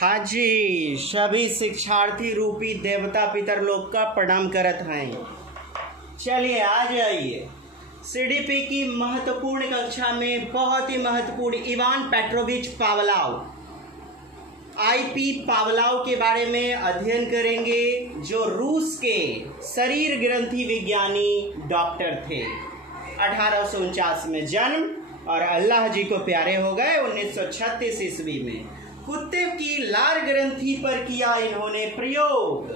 हाँ जी, सभी शिक्षार्थी रूपी देवता पितर लोग का प्रणाम करत हैं। चलिए आ जाइए। सीडीपी की महत्वपूर्ण कक्षा में बहुत ही महत्वपूर्ण Ivan Petrovich Pavlov, IP Pavlov के बारे में अध्ययन करेंगे, जो रूस के शरीर ग्रंथि विज्ञानी डॉक्टर थे। 1849 में जन्म और अल्लाह जी को प्यारे हो गए 1936 ईस्वी में। कुत्ते की लार ग्रंथि पर किया इन्होंने प्रयोग,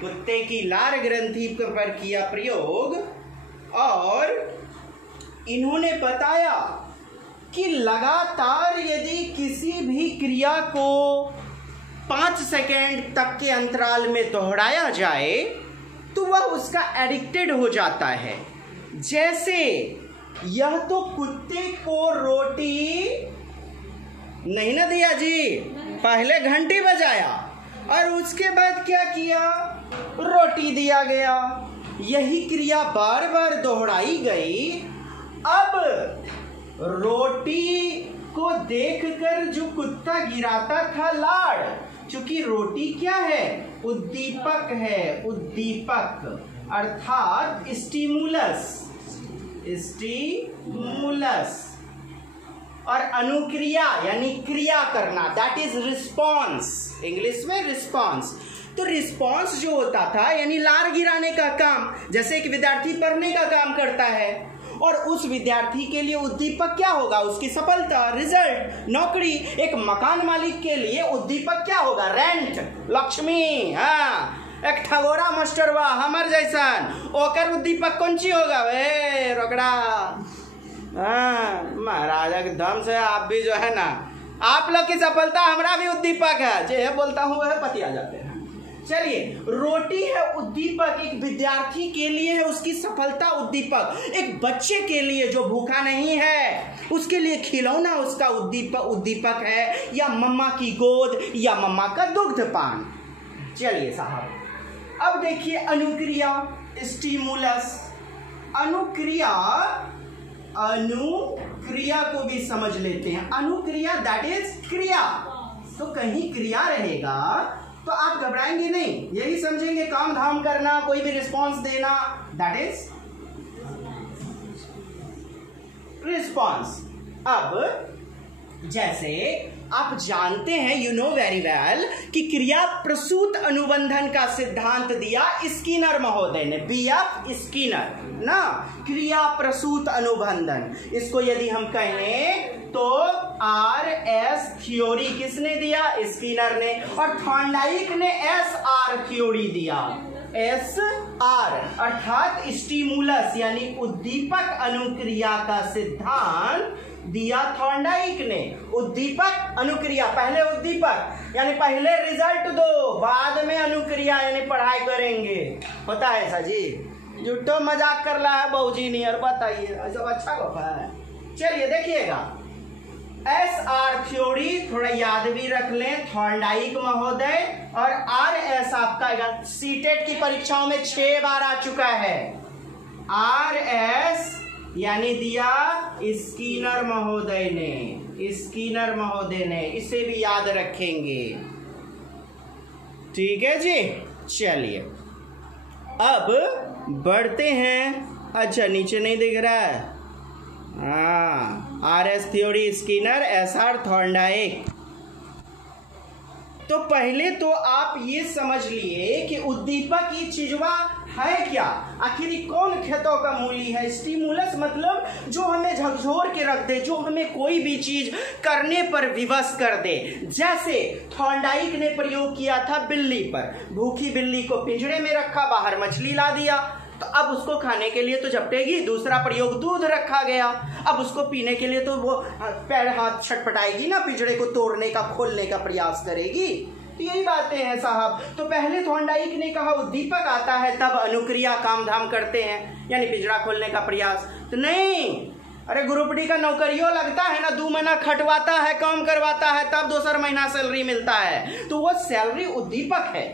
कुत्ते की लार ग्रंथि पर किया प्रयोग, और इन्होंने बताया कि लगातार यदि किसी भी क्रिया को 5 सेकेंड तक के अंतराल में दोहराया जाए तो वह उसका एडिक्टेड हो जाता है। जैसे यह तो कुत्ते को रोटी नहीं ना दिया जी, पहले घंटी बजाया और उसके बाद क्या किया, रोटी दिया गया। यही क्रिया बार बार दोहराई गई। अब रोटी को देखकर जो कुत्ता गिराता था लाड़, क्योंकि रोटी क्या है, उद्दीपक है, उद्दीपक अर्थात स्टिमुलस, स्टिमुलस, और अनुक्रिया यानी क्रिया करना, दैट इज रिस्पॉन्स, इंग्लिश में रिस्पॉन्स। तो रिस्पॉन्स जो होता था यानी लार गिराने का काम, जैसे एक विद्यार्थी पढ़ने का काम करता है और उस विद्यार्थी के लिए उद्दीपक क्या होगा, उसकी सफलता, रिजल्ट, नौकरी। एक मकान मालिक के लिए उद्दीपक क्या होगा, रेंट, लक्ष्मी। हाँ, एक ठगोरा मास्टर बा हमर जैसन, ओकर उद्दीपक कौन ची होगा, वे रोकड़ा। हाँ, महाराजा के दम से आप भी जो है ना, आप लोग की सफलता हमारा भी उद्दीपक है, जो बोलता हूँ वह पति आ जाते हैं। चलिए, रोटी है उद्दीपक, एक विद्यार्थी के लिए है उसकी सफलता उद्दीपक, एक बच्चे के लिए जो भूखा नहीं है उसके लिए खिलौना उसका उद्दीपक है, या मम्मा की गोद, या मम्मा का दुग्ध पान। चलिए साहब, अब देखिए अनुक्रिया, स्टिमुलस, अनुक्रिया, अनुक्रिया को भी समझ लेते हैं। अनुक्रिया दैट इज क्रिया, तो कहीं क्रिया रहेगा तो आप घबराएंगे नहीं, यही समझेंगे काम धाम करना, कोई भी रिस्पांस देना, दैट इज रिस्पांस। अब जैसे आप जानते हैं, यू नो वेरी वेल, कि क्रिया प्रसूत अनुबंधन का सिद्धांत दिया स्किनर महोदय ने, बीएफ स्किनर ना, क्रिया प्रसूत अनुबंधन। इसको यदि हम कहें तो आरएस थ्योरी किसने दिया, स्किनर ने, और थॉर्नडाइक ने एसआर थ्योरी दिया, एसआर अर्थात स्टिमुलस यानी उद्दीपक अनुक्रिया का सिद्धांत दिया थॉर्नडाइक ने। उद्दीपक अनुक्रिया, पहले उद्दीपक यानी पहले रिजल्ट दो, बाद में अनुक्रिया यानी पढ़ाई करेंगे। होता है ऐसा जी, झूठो मजाक कर रहा है बहुजी नहीं, और बताइए सब अच्छा गप है। चलिए देखिएगा, एसआर थ्योरी थोड़ा याद भी रख लें, थॉर्नडाइक महोदय, और आरएस आपका सीटेट की परीक्षाओं में 6 बार आ चुका है। आरएस यानी दिया स्किनर महोदय ने, स्किनर महोदय ने, इसे भी याद रखेंगे। ठीक है जी, चलिए अब बढ़ते हैं। अच्छा, नीचे नहीं दिख रहा है, हाँ, RS theory Skinner, SR Thorndike. तो पहले तो आप ये समझ लिए कि उद्दीपक ये चीजवा है क्या, आखिर कौन खेतों का मूली है। स्टिमुलस मतलब जो हमें झकझोर के रख दे, जो हमें कोई भी चीज करने पर विवश कर दे। जैसे थॉर्नडाइक ने प्रयोग किया था बिल्ली पर, भूखी बिल्ली को पिंजरे में रखा, बाहर मछली ला दिया, तो अब उसको खाने के लिए तो झपटेगी। दूसरा प्रयोग, दूध रखा गया, अब उसको पीने के लिए तो वो पैर हाथ छटपटाएगी ना, पिंजरे को तोड़ने का, खोलने का प्रयास करेगी। तो यही बातें हैं साहब। तो पहले थॉर्नडाइक ने कहा उद्दीपक आता है तब अनुक्रिया काम धाम करते हैं, यानी पिंजरा खोलने का प्रयास। तो नहीं, अरे ग्रुप डी का नौकरियों लगता है ना, 2 महीना खटवाता है, काम करवाता है, तब दूसरा महीना सैलरी मिलता है, तो वो सैलरी उद्दीपक है।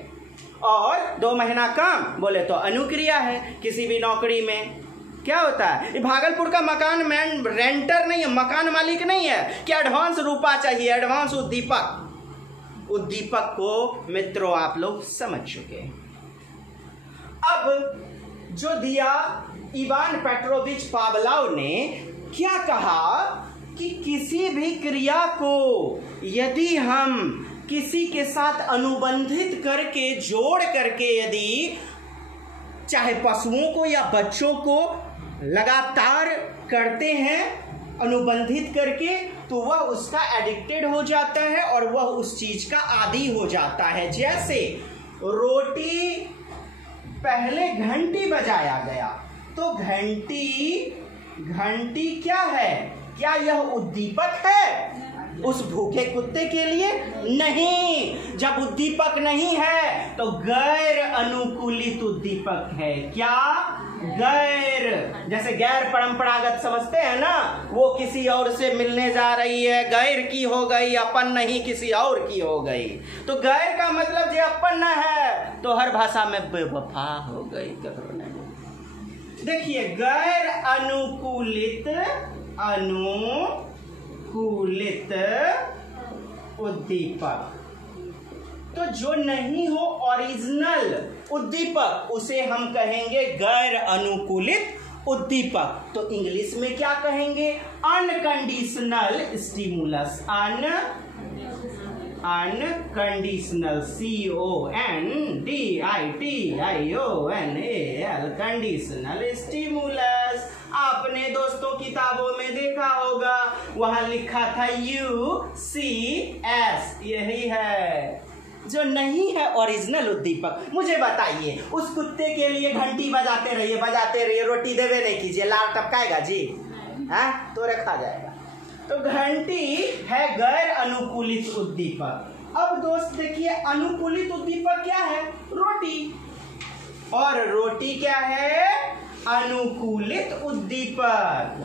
और 2 महीना काम बोले तो अनुक्रिया है। किसी भी नौकरी में क्या होता है, ये भागलपुर का मकान मैन रेंटर नहीं है, मकान मालिक नहीं है कि एडवांस रुपया चाहिए, एडवांस उद्दीपक। उद्दीपक को मित्रों आप लोग समझ चुके हैं। अब जो दिया इवान पेट्रोविच पावलोव ने क्या कहा कि किसी भी क्रिया को यदि हम किसी के साथ अनुबंधित करके जोड़ करके यदि चाहे पशुओं को या बच्चों को लगातार करते हैं अनुबंधित करके, तो वह उसका एडिक्टेड हो जाता है और वह उस चीज का आदी हो जाता है। जैसे रोटी पहले घंटी बजाया गया, तो घंटी क्या है? क्या यह उद्दीपक है उस भूखे कुत्ते के लिए? नहीं। जब उद्दीपक नहीं है तो गैर अनुकूलित उद्दीपक है। क्या? गैर। जैसे गैर परंपरागत समझते हैं ना, वो किसी और से मिलने जा रही है, गैर की हो गई, अपन नहीं किसी और की हो गई। तो गैर का मतलब जो अपन न है तो हर भाषा में बेवफा हो गई। देखिए, गैर अनुकूलित उद्दीपक, तो जो नहीं हो ओरिजिनल उद्दीपक उसे हम कहेंगे गैर अनुकूलित उद्दीपक। तो इंग्लिश में क्या कहेंगे? Unconditional stimulus. Unconditional, CONDITIONAL, conditional stimulus. आपने दोस्तों किताबों में देखा होगा, वहां लिखा था UCS, यही है जो नहीं है ओरिजिनल उद्दीपक। मुझे बताइए, उस कुत्ते के लिए घंटी बजाते रहिए, रोटी देवे नहीं कीजिए, लार टपकाएगा जी? हाँ, तो रखा जाएगा। तो घंटी है गैर अनुकूलित उद्दीपक। अब दोस्त देखिए, अनुकूलित उद्दीपक क्या है? रोटी। और रोटी क्या है? अनुकूलित उद्दीपक।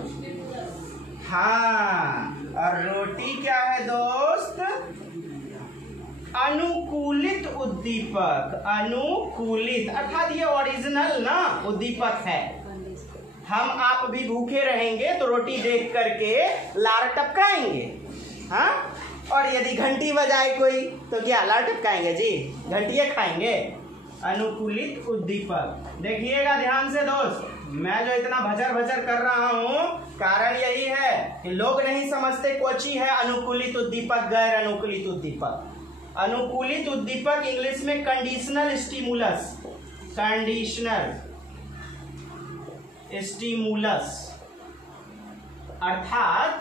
हाँ, और रोटी क्या है दोस्त? अनुकूलित उद्दीपक। अनुकूलित अर्थात ये ओरिजिनल ना उद्दीपक है। हम आप भी भूखे रहेंगे तो रोटी देख करके लार टपकाएंगे, हाँ? और यदि घंटी बजाए कोई तो क्या लार टपकाएंगे जी? घंटियां खाएंगे। अनुकूलित उद्दीपक। देखिएगा ध्यान से दोस्त, मैं जो इतना भजर कर रहा हूँ, कारण यही है कि लोग नहीं समझते कोची है अनुकूलित उद्दीपक, गैर अनुकूलित उद्दीपक। अनुकूलित उद्दीपक इंग्लिश में कंडीशनल स्टिमुलस, कंडीशनल स्टिमुलस अर्थात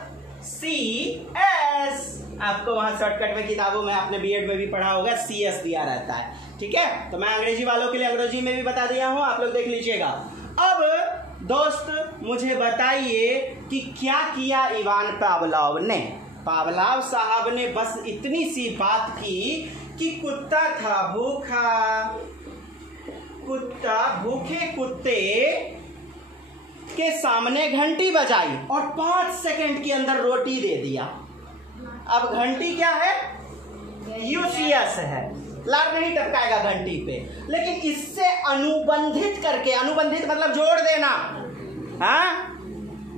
CS। आपको वहां शॉर्टकट में किताबों में आपने बीएड में भी पढ़ा होगा, CS दिया रहता है, ठीक है? तो मैं अंग्रेजी वालों के लिए अंग्रेजी में भी बता दिया हूं, आप लोग देख लीजिएगा। अब दोस्त मुझे बताइए कि क्या किया इवान पावलोव ने? पावलोव साहब ने बस इतनी सी बात की कि कुत्ता था भूखा, भूखे कुत्ते के सामने घंटी बजाई और 5 सेकंड के अंदर रोटी दे दिया। अब घंटी क्या है? UCS है, लार नहीं टपकाएगा घंटी पे, लेकिन इससे अनुबंधित करके, अनुबंधित मतलब जोड़ देना, हाँ?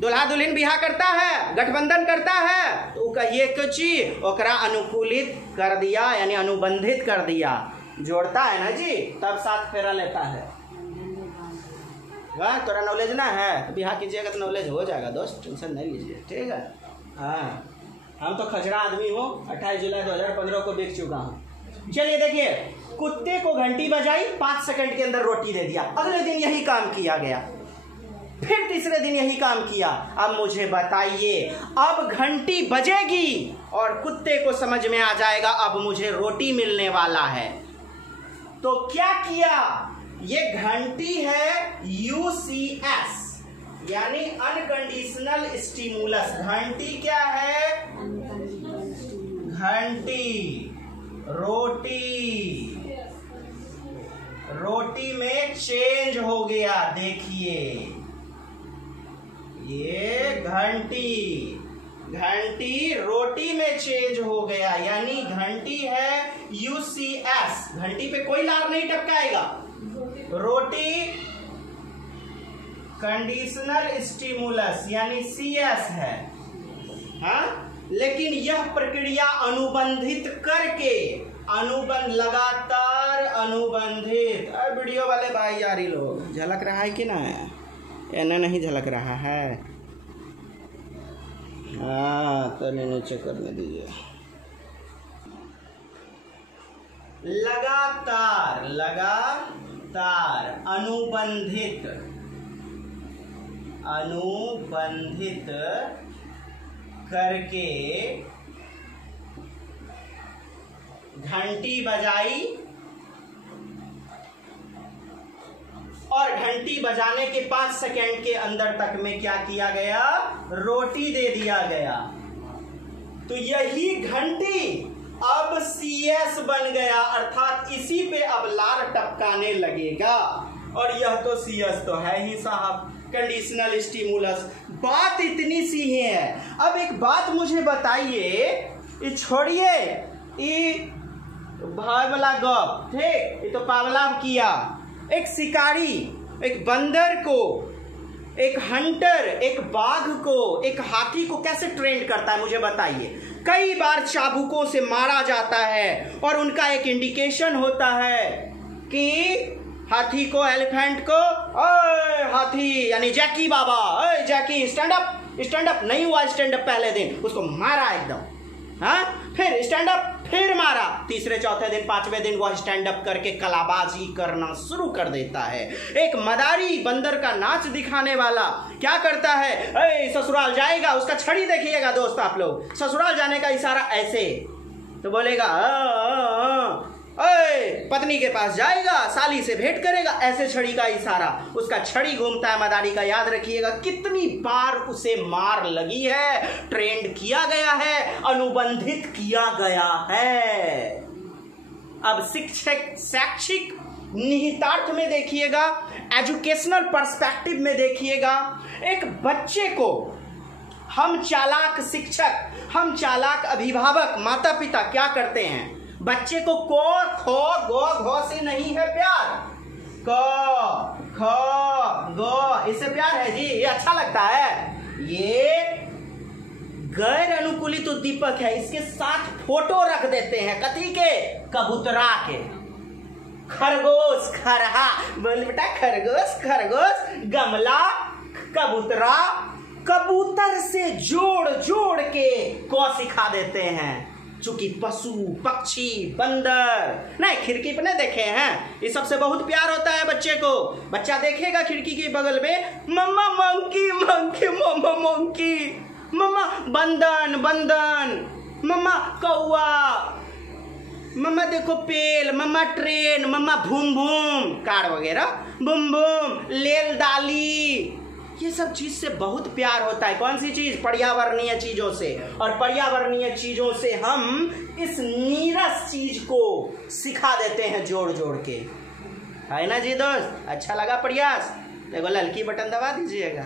दुल्हा दुल्हन बिहा करता है, गठबंधन करता है, तो कहिए कुछ ओकरा अनुकूलित कर दिया, यानी अनुबंधित कर दिया। जोड़ता है ना जी, तब साथ फेरा लेता है। वाह, तोरा नॉलेज ना है तो बिहा कीजिएगा तो नॉलेज हो जाएगा दोस्त, टेंशन नहीं लीजिए, ठीक है? हाँ, हम तो खजरा आदमी हो, 28 जुलाई 2015 को बिक चुका हूँ। चलिए देखिए, कुत्ते को घंटी बजाई, 5 सेकंड के अंदर रोटी दे दिया। अगले दिन यही काम किया गया, फिर तीसरे दिन यही काम किया। अब मुझे बताइए, अब घंटी बजेगी और कुत्ते को समझ में आ जाएगा अब मुझे रोटी मिलने वाला है, तो क्या किया? ये घंटी है UCS, यानी अनकंडीशनल स्टिमुलस। घंटी क्या है? घंटी रोटी में चेंज हो गया। देखिए, ये घंटी रोटी में चेंज हो गया, यानी घंटी है UCS। घंटी पे कोई लार नहीं टपकाएगा। रोटी कंडीशनल स्टिमुलस यानी CS है, हाँ? लेकिन यह प्रक्रिया अनुबंधित करके अनुबंध, लगातार अनुबंधित। और वीडियो वाले भाई यारी लोग, झलक रहा है कि ना है? एना नहीं झलक रहा है? हाँ तो नीचे करने दीजिए। लगातार, लगातार अनुबंधित, अनुबंधित करके घंटी बजाई और घंटी बजाने के 5 सेकेंड के अंदर तक में क्या किया गया? रोटी दे दिया गया। तो यही घंटी अब CS बन गया, अर्थात इसी पे अब लार टपकाने लगेगा। और यह तो CS तो है ही साहब, कंडीशनल स्टिमुलस। बात इतनी सी ही है। अब एक बात मुझे बताइए, ये छोड़िए ये भाई वाला गप, ठीक, ये तो पावलाव किया। एक शिकारी एक बंदर को, एक हंटर एक बाघ को, एक हाथी को कैसे ट्रेन करता है मुझे बताइए। कई बार चाबुकों से मारा जाता है और उनका एक इंडिकेशन होता है कि हाथी को, एलिफेंट को, ओए हाथी यानी जैकी बाबा, ओए जैकी स्टैंड अप, स्टैंड अप। नहीं हुआ स्टैंड अप पहले दिन, उसको मारा एकदम, हाँ, फिर स्टैंड अप, फिर मारा, तीसरे चौथे दिन पांचवें दिन वह स्टैंड अप करके कलाबाजी करना शुरू कर देता है। एक मदारी बंदर का नाच दिखाने वाला क्या करता है? ए ससुराल जाएगा, उसका छड़ी देखिएगा दोस्त आप लोग, ससुराल जाने का इशारा ऐसे, तो बोलेगा पत्नी के पास जाएगा, साली से भेंट करेगा, ऐसे छड़ी का इशारा, उसका छड़ी घूमता है मदारी का। याद रखिएगा कितनी बार उसे मार लगी है, ट्रेंड किया गया है, अनुबंधित किया गया है। अब शिक्षक शैक्षिक निहितार्थ में देखिएगा, एजुकेशनल पर्सपेक्टिव में देखिएगा, एक बच्चे को हम चालाक शिक्षक, हम चालाक अभिभावक, माता पिता क्या करते हैं? बच्चे को को, खो, गो, घो से नहीं है प्यार, को, खो, गो इससे प्यार है जी, ये अच्छा लगता है। ये गैर अनुकूलित उद्दीपक है, इसके साथ फोटो रख देते हैं, कथी के? कबूतरा के। खरगोश, खरहा, बोल बेटा खरगोश, खरगोश, गमला, कबूतरा, कबूतर से जोड़ जोड़ के को सिखा देते हैं। चूंकि पशु, पक्षी, बंदर नहीं, खिड़की पे नहीं देखे हैं, ये सबसे बहुत प्यार होता है बच्चे को। बच्चा देखेगा खिड़की के बगल में, मम्मा मंकी, मंकी, मम्मा मंकी, मम्मा बंदन, बंदन, मम्मा कौआ, मम्मा देखो पेल, मम्मा ट्रेन, मम्मा भूम भूम, कार वगैरह, भूम भूम, लेल दाली, ये सब चीज से बहुत प्यार होता है। कौन सी चीज? पर्यावरणीय चीजों से। और पर्यावरणीय चीजों से हम इस नीरस चीज को सिखा देते हैं जोड़ जोड़ के, है ना जी दोस्त? अच्छा लगा प्रयास? देखो ललकी बटन दबा दीजिएगा,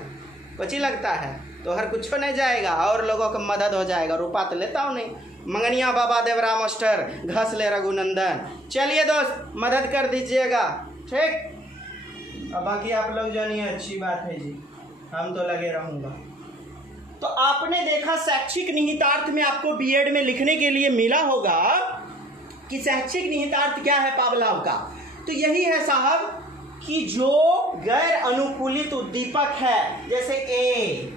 कुछ ही लगता है तो हर कुछ नहीं जाएगा और लोगों का मदद हो जाएगा। रुपा तो लेता हूँ नहीं, मंगनिया बाबा देवरा मास्टर, घस ले रघुनंदन। चलिए दोस्त मदद कर दीजिएगा, ठीक। अब बाकी आप लोग जानिए, अच्छी बात है जी, हम तो लगे रहूंगा। तो आपने देखा शैक्षिक निहितार्थ में आपको बीएड में लिखने के लिए मिला होगा कि शैक्षिक निहितार्थ क्या है पावलाव का। तो यही है साहब कि जो गैर अनुकूलित उद्दीपक है, जैसे ए,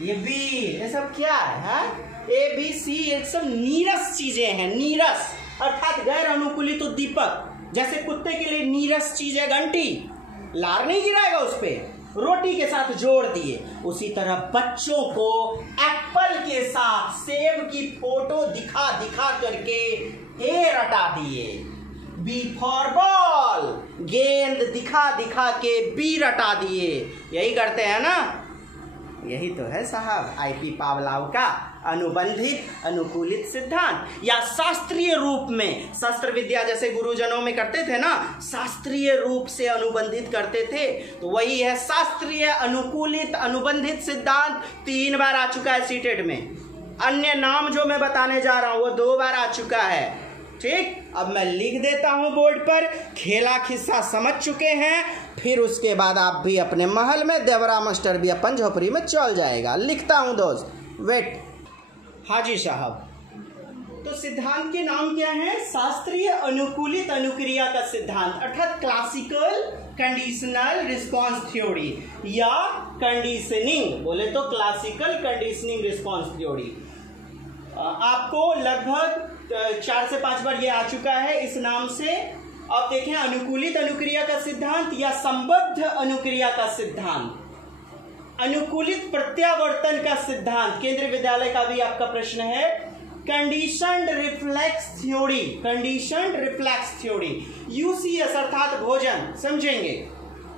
ये बी, ये सब क्या है? ए बी सी, ये सब नीरस चीजें हैं। नीरस अर्थात गैर अनुकूलित उद्दीपक। जैसे कुत्ते के लिए नीरस चीज है घंटी, लार नहीं गिराएगा उस पर, रोटी के साथ जोड़ दिए। उसी तरह बच्चों को एप्पल के साथ सेब की फोटो दिखा दिखा करके ए रटा दिए। बी फॉर बॉल, गेंद दिखा दिखा के बी रटा दिए। यही करते हैं ना, यही तो है साहब आईपी पावलाव का अनुबंधित अनुकूलित सिद्धांत। या शास्त्रीय रूप में, शस्त्र विद्या जैसे गुरुजनों में करते थे ना, शास्त्रीय रूप से अनुबंधित करते थे, तो वही है शास्त्रीय अनुकूलित अनुबंधित सिद्धांत। 3 बार आ चुका है सीटेट में। अन्य नाम जो मैं बताने जा रहा हूं वो 2 बार आ चुका है, ठीक। अब मैं लिख देता हूं बोर्ड पर, खेला खिस्सा समझ चुके हैं, फिर उसके बाद आप भी अपने महल में, देवरा मास्टर भी अपन झोपड़ी में चल जाएगा। लिखता हूं दोस्त, वेट। हाँ जी साहब, तो सिद्धांत के नाम क्या है? शास्त्रीय अनुकूलित अनुक्रिया का सिद्धांत, अर्थात क्लासिकल कंडीशनल रिस्पांस थ्योरी या कंडीशनिंग, बोले तो क्लासिकल कंडीशनिंग रिस्पांस थ्योरी। आपको लगभग 4 से 5 बार ये आ चुका है इस नाम से। अब देखें, अनुकूलित अनुक्रिया का सिद्धांत या संबद्ध अनुक्रिया का सिद्धांत, अनुकूलित प्रत्यावर्तन का सिद्धांत, केंद्रीय विद्यालय का भी आपका प्रश्न है। Conditioned reflex theory, conditioned reflex theory, UCS अर्थात भोजन, समझेंगे,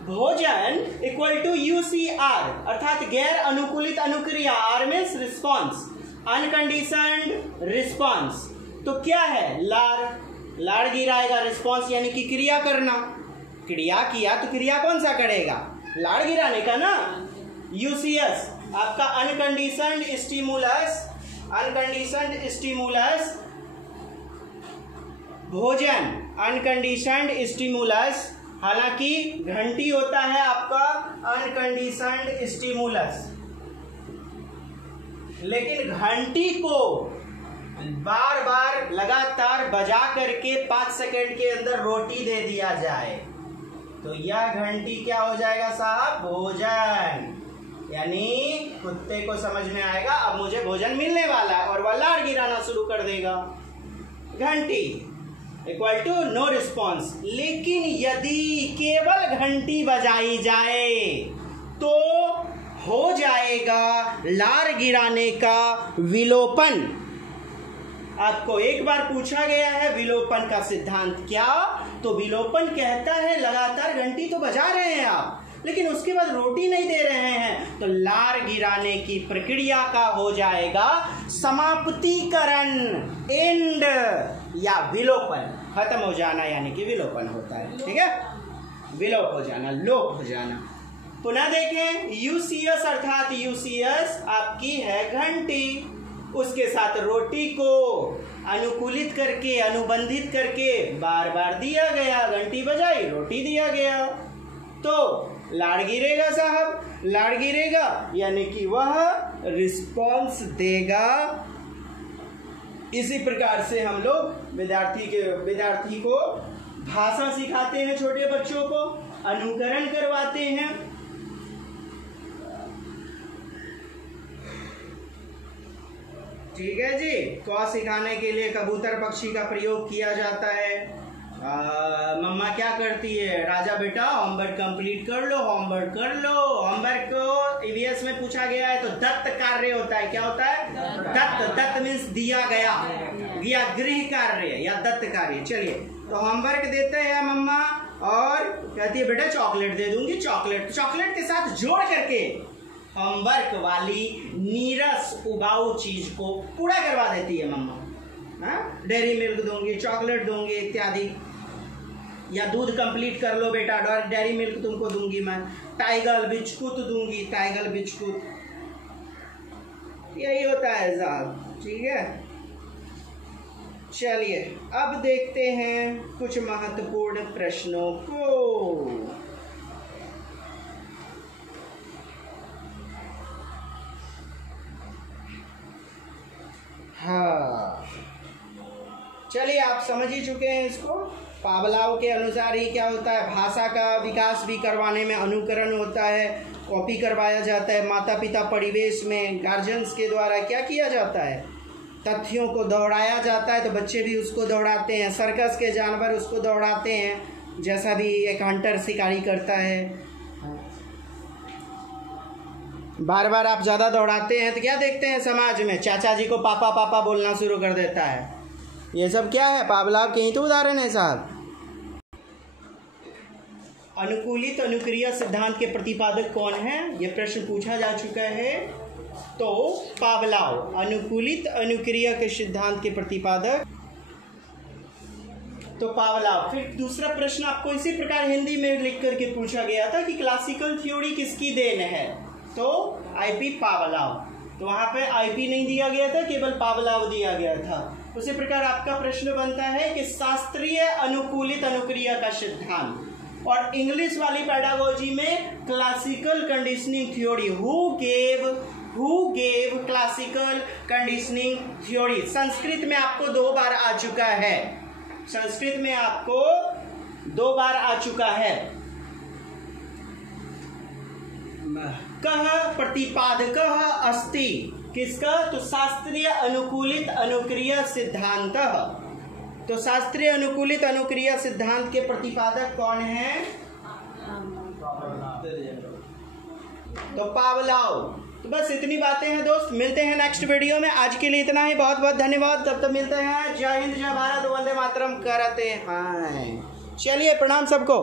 भोजन इक्वल टू यूसीआर अर्थात गैर अनुकूलित अनुक्रिया, R means response, unconditioned response. तो क्या है? लाड़ गिराएगा, रिस्पॉन्स यानी कि क्रिया करना, क्रिया किया तो क्रिया कौन सा करेगा? लाड़ गिराने का ना। यूसीएस आपका अनकंडीशनड स्टिमुलस, अनकंडीशनड स्टिमुलस, भोजन अनकंडीशनड स्टिमुलस, हालांकि घंटी होता है आपका अनकंडीशनड स्टिमुलस, लेकिन घंटी को बार बार लगातार बजा करके 5 सेकंड के अंदर रोटी दे दिया जाए तो यह घंटी क्या हो जाएगा साहब? भोजन। यानी कुत्ते को समझ में आएगा अब मुझे भोजन मिलने वाला है और वह लाड़ गिराना शुरू कर देगा। घंटी इक्वल टू नो रिस्पॉन्स। लेकिन यदि केवल घंटी बजाई जाए तो हो जाएगा लाड़ गिराने का विलोपन। आपको एक बार पूछा गया है विलोपन का सिद्धांत क्या, तो विलोपन कहता है लगातार घंटी तो बजा रहे हैं आप, लेकिन उसके बाद रोटी नहीं दे रहे हैं, तो लार गिराने की प्रक्रिया का हो जाएगा समाप्तिकरण, एंड या विलोपन, खत्म हो जाना, यानी कि विलोपन होता है। ठीक है, विलोप हो जाना, लोप हो जाना। पुनः देखें, यूसीएस अर्थात यूसीएस आपकी है घंटी, उसके साथ रोटी को अनुकूलित करके अनुबंधित करके बार बार दिया गया, घंटी बजाई रोटी दिया गया, तो लाड़ गिरेगा साहब, लाड़ गिरेगा यानी कि वह रिस्पॉन्स देगा। इसी प्रकार से हम लोग विद्यार्थी को भाषा सिखाते हैं, छोटे बच्चों को अनुकरण करवाते हैं। ठीक है जी, क सिखाने के लिए कबूतर पक्षी का प्रयोग किया जाता है। मम्मा क्या करती है? राजा बेटा होमवर्क कंप्लीट कर लो, होमवर्क कर लो। होमवर्क को ईवीएस में पूछा गया है तो दत्त कार्य होता है। क्या होता है? दत्त। दत्त मीन्स दिया गया, या गृह कार्य या दत्त कार्य। चलिए, तो होमवर्क देते हैं मम्मा और कहती है बेटा चॉकलेट दे दूंगी। चॉकलेट के साथ जोड़ करके होमवर्क वाली नीरस उबाऊ चीज को पूरा करवा देती है मम्मा। डेयरी मिल्क दूंगी, चॉकलेट दूंगी इत्यादि, या दूध कंप्लीट कर लो बेटा, डेयरी मिल्क तुमको दूंगी मैं, टाइगर बिस्कुट दूंगी, टाइगर बिस्कुट। यही होता है साहब। ठीक है, चलिए अब देखते हैं कुछ महत्वपूर्ण प्रश्नों को। हाँ, चलिए आप समझ ही चुके हैं इसको। पावलाव के अनुसार ही क्या होता है, भाषा का विकास भी करवाने में अनुकरण होता है, कॉपी करवाया जाता है। माता पिता परिवेश में गार्जियंस के द्वारा क्या किया जाता है, तथ्यों को दौड़ाया जाता है, तो बच्चे भी उसको दौड़ाते हैं। सर्कस के जानवर उसको दौड़ाते हैं, जैसा भी एक हंटर शिकारी करता है। बार बार आप ज़्यादा दौड़ाते हैं तो क्या देखते हैं समाज में, चाचा जी को पापा पापा बोलना शुरू कर देता है। ये सब क्या है? पावलाव के ही तो उदाहरण है साहब। अनुकूलित अनुक्रिया सिद्धांत के प्रतिपादक कौन है, ये प्रश्न पूछा जा चुका है। तो पावलाव अनुकूलित अनुक्रिया के सिद्धांत के प्रतिपादक तो पावलाव। फिर दूसरा प्रश्न आपको इसी प्रकार हिंदी में लिख करके पूछा गया था कि क्लासिकल थ्योरी किसकी देन है, तो आईपी पावलाव। तो वहां पे आईपी नहीं दिया गया था, केवल पावलाव दिया गया था। उसी प्रकार आपका प्रश्न बनता है कि शास्त्रीय अनुकूलित अनुक्रिया का सिद्धांत, और इंग्लिश वाली पेडागोजी में classical conditioning theory, who gave who gave classical conditioning theory. Sanskrit में आपको 2 बार आ चुका है, संस्कृत में आपको 2 बार आ चुका है। कह प्रतिपादकः अस्ति, किसका? तो शास्त्रीय अनुकूलित अनुक्रिया सिद्धांत। तो शास्त्रीय अनुकूलित अनुक्रिया सिद्धांत के प्रतिपादक कौन है? तो पावलोव। तो बस इतनी बातें हैं दोस्त, मिलते हैं नेक्स्ट वीडियो में। आज के लिए इतना ही, बहुत बहुत धन्यवाद। तब तक मिलते हैं। जय हिंद, जय भारत, वंदे मातरम करते हैं। चलिए प्रणाम सबको।